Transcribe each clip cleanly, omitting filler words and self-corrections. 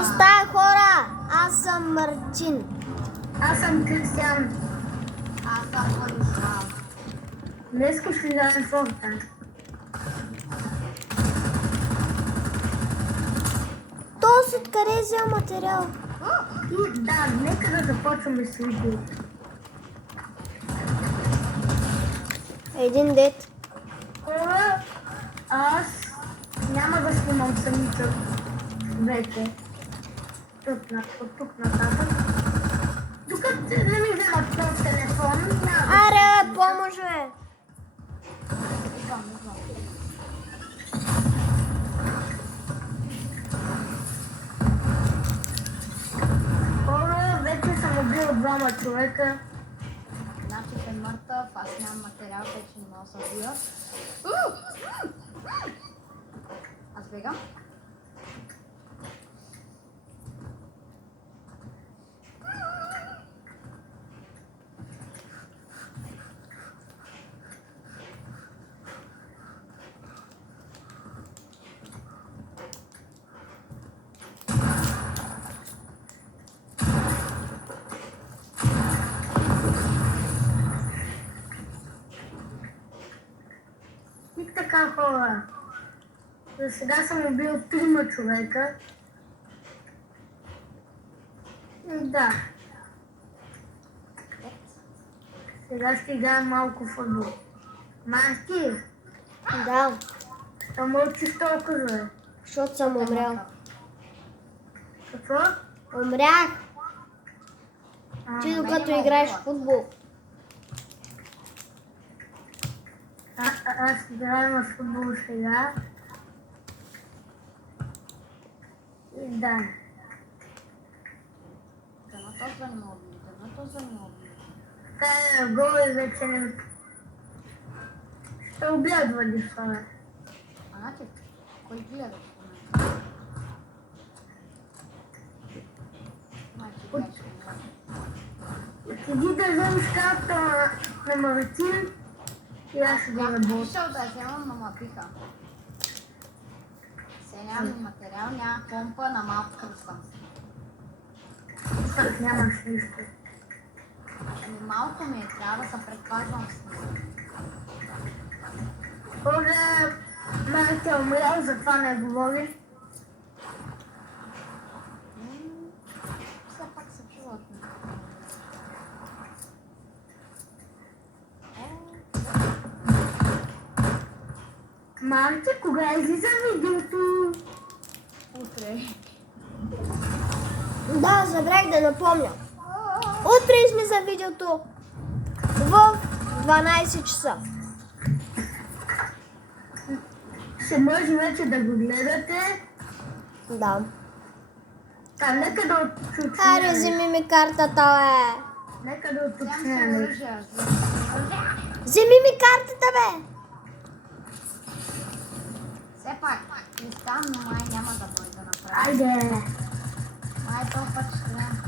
Оставя хора! Аз съм Марчин. Аз съм Кристиан. Аз съм Владислав. Днес ще играем в Fortnite. Този откъде взел материал? И да, нека да започваме с видеото. Един дет. Хора, аз няма да снимам самите вече. Тук нататък. Докато не ми вземат нов телефон, няма. Аре, помощ, бе! Идвам. Хора, вече съм убил двама човека. Значи е мъртъв, аз нямам материал, вече не мога да се убия. Аз бегам. И така, хора. За сега съм убил трима човека. И да. Сега ще играем малко футбол. Марти, Да, да мълчиш толкова, бе. защото съм умрял. Какво? Умрях, ти А, докато играеш в футбол. аз играя на футбол сега. И да. Дано този да не мога да убия. Кая гол и вече не... Ще убия Владислава. Значи, кой гледа в момента? Значи, гледаш Седи да вземеш карта на Мартин и аз ще го работя. Искал да вземам, но ма пиха. Сега нямам материал, няма помпа, на малко кръстам. Пак нямаш нищо. Ами малко ми е, трябва да се предпазвам с него. Хора, Марти е умрял, затова не говори. Все пак са животни. Марти, кога излиза видеото? Утре. Да, забрах да напомня. Утре излиза видеото в 12 часа. Ще може вече да го гледате. Да. Нека да Аре, уточняваме. вземи ми картата, бе. Нека да Вземам се уточняваме. оръжие. Вземи ми картата, бе. Все пак, искам, но май няма да може да направя. Айде. Май този път ще дам.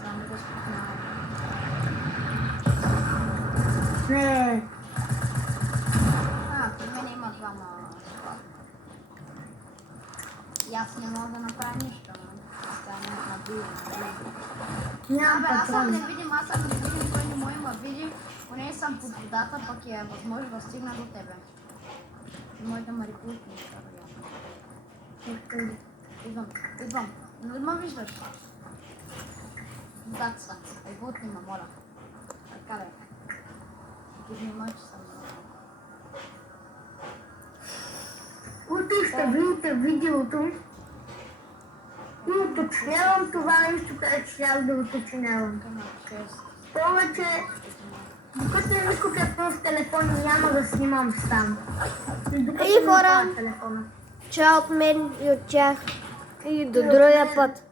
Знам да го спокойно. Не. При мен има двама. И аз не мога да направя нищо. Сега не набивам. Нямам Аз съм патрон. невидим, той не му има видим. Поне съм под водата, пък е възможно да стигна до тебе. Може да ме рекрутне. Идвам. Не ме виждаш. Зад съм. Рекрутни ме, моля. Така бе. Ти внимай, че съм. Утре ще видите видеото. И уточнявам това нещо, което ще да уточнявам. Към 6. Повече, докато не ми купя нов телефон, няма да снимам сам. Докато И ми хора. купя телефона. Чао от мен и от тях. И до другия път.